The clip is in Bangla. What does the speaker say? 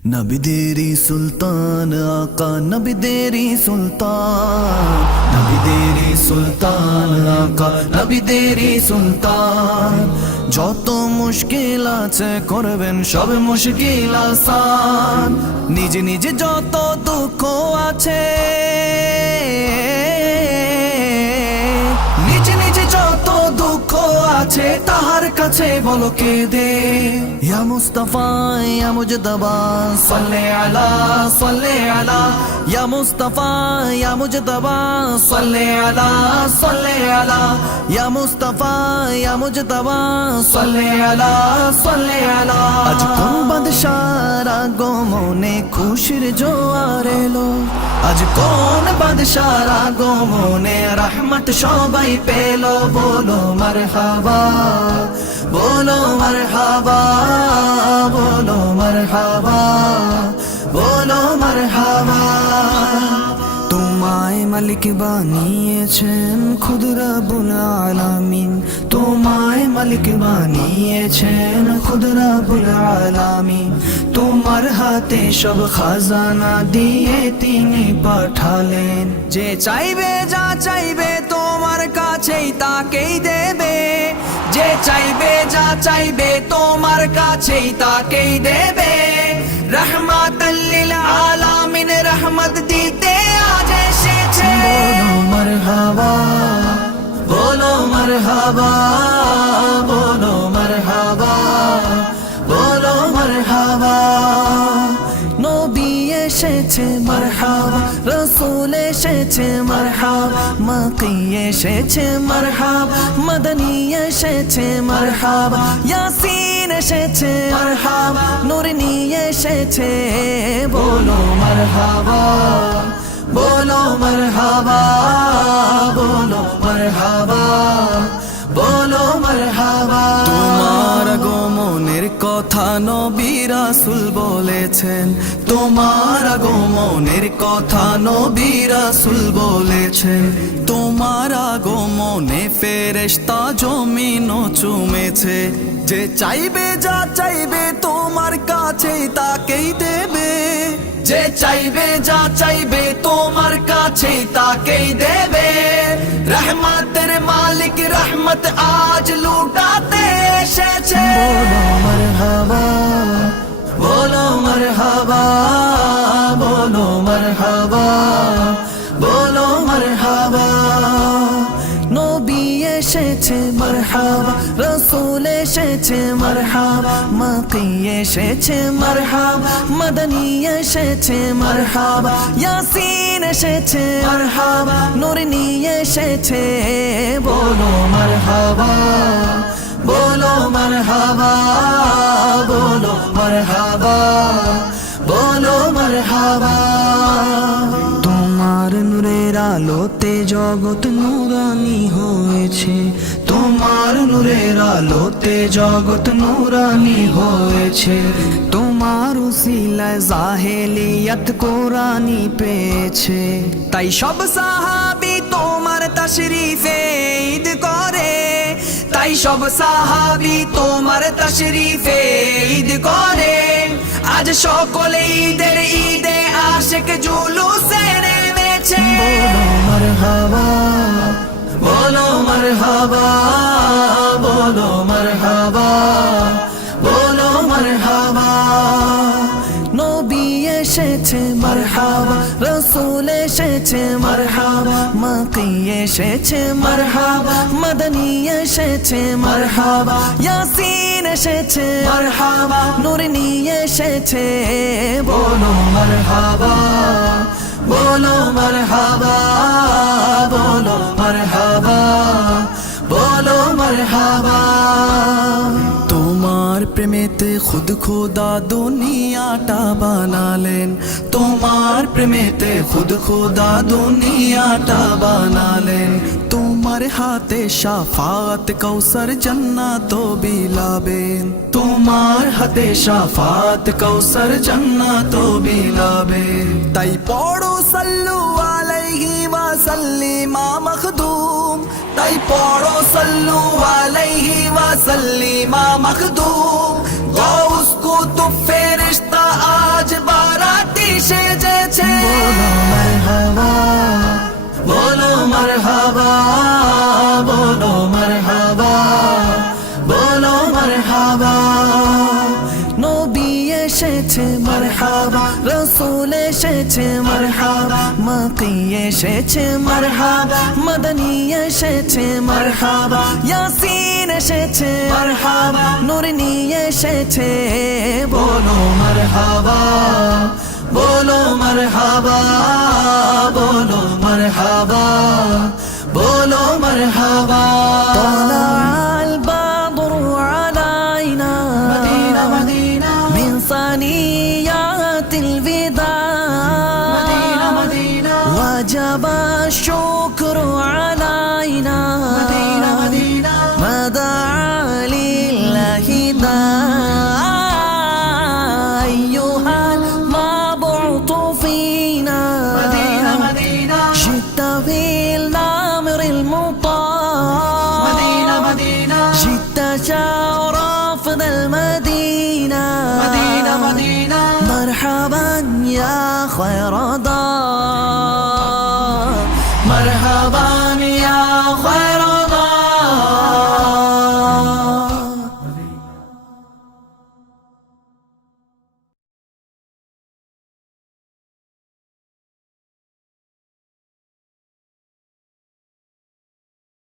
নবীদেরি সুলতান আকা নবীদেরি সুলতান নবীদেরি সুলতান আকা নবীদেরি সুলতান যত মুশকিল আছে করবেন সব মুশকিল আসান নিজে নিজে যত দুঃখ আছে নিজে নিজে যত দুঃখ আছে তাহার কাছে বলো কেঁদে ইয়া মুস্তাফা ইয়া মুজতবা সাল্লি আলা ইয়া মুস্তাফা ইয়া মুজতবা সাল্লি আলা ইয়া মুস্তাফা ইয়া মুজতবা সাল্লি আলা আজ কোন বাদশার আগমনে খুশির জোয়ার এলো আজ কোন বাদশার আগমনে রহমত সবাই পেলো বলো মারহাবা বলো মারহাবা বলো মারহাবা বলো মারহাবা তোমায় মালিক বানিয়েছেন খুদ রব্বুল আলামিন তোমায় মালিক বানিয়েছেন খুদ রব্বুল আলামিন তোমার হাতে সব খাজানা দিয়ে তিনি পাঠালেন যে চাইবে যা চাইবে তোমার কাছেই তাকেই দেবে যে চাইবে যা চাইবে তোমার কাছেই তাকেই দেবে রহমাতাল লিল আলামিন রহমত দিতে আজ এসেছে বলো মারহাবা বলো মারহাবা বলো মারহাবা বলো মারহাবা নবী এসেছে মারহাবা রাসূল এসেছে মারহাবা মাকি এসেছে মারহাবা মদনী এসেছে মারহাবা ইয়াসিন এসেছে মারহাবা নূর নিয়ে এসেছে বলো মারহাবা বলো মারহাবা বলো মারহাবা বলো মারহাবা তোমার আগমনের কথা নবী রাসূল বলেছেন তোমার আগমনের কথা নবী রাসূল বলেছেন তোমার আগমনে ফেরেশতা জমিনও চুমেছে যে চাইবে যা চাইবে তোমার কাছেই তাকেই দেবে যে চাইবে যা চাইবে তোমার কাছেই তাকেই দেবে রহমতের মালিক রহমত আজ লুটাতে এসেছে বলো মারহাবা বলো মারহাবা বলো মারহাবা বলো মারহাবা নবী এসেছে মারহাবা রাসূল এসেছে মারহাবা মাকি এসেছে মারহাবা মদনী এসেছে মারহাবা ইয়াসিন এসেছে মারহাবা নূর নিয়ে এসেছে বলো মারহাবা বলো মারহাবা বলো মারহাবা বলো মারহাবা তোমার নূরের আলোতে জগৎ নূরানী হয়েছে তোমার নূরের আলোতে জগৎ নূরানী হয়েছে তোমার উসিলায় জাহেলিয়ত কোরআনী পেয়েছে তাই সব সাহাবী তোমার তাশরীফে ঈদ করে তাই সব সাহাবী তোমার তাশরীফে ঈদ করে আজ সকলে ঈদের ঈদে আশিক জুলুসে নেমেছে বলো মারহাবা বলো মারহাবা বলো মারহাবা বলো মারহাবা নবী এসেছে মারহাবা রাসূল এসেছে মারহাবা মাকি এসেছে মারহাবা মদনী এসেছে মারহাবা ইয়াসিন এসেছে মারহাবা নূর নিয়ে এসেছে বলো মারহাবা বলো মারহাবা বলো মারহাবা বলো মারহাবা তোমার প্রেমেতে খুদ খোদা দুনিয়াটা বানালেন তোমার প্রেমেতে খুদ খোদা দুনিয়াটা বানালেন তোমার হাতে শাফাত কৌসর জান্নাত বিলাবেন তোমার হাতে শাফাত কৌসর জান্নাত বিলাবেন তাই পড়ো সাল্লু আলাইহি ওয়া সাল্লিমা মখদুম তাই পড়ো সাল্লু আলাইহি ওয়া সাল্লিমা মখদুম গাউস কুতুব ফেরেশতা আজ এসেছে মারহাবা, রসুল এসেছে মারহাবা, মাকি এসেছে মারহাবা, মদনী এসেছে মারহাবা, ইয়াসিন এসেছে মারহাবা, নূর নিয়ে এসেছে। বলো মারহাবা, বলো মারহাবা, বলো মারহাবা, বলো মারহাবা। طلع البدر علينا مدينة مدينة من ثنيات الوداع مدينة مدينة وجب الشكر علينا مدينة مدينة ما دعا لله داع أيها المبعوث فينا مدينة مدينة جئت بالأمر المطاع مدينة مدينة جئت شرفنا المدينة مدينة مدينة مرحبا يا خير دار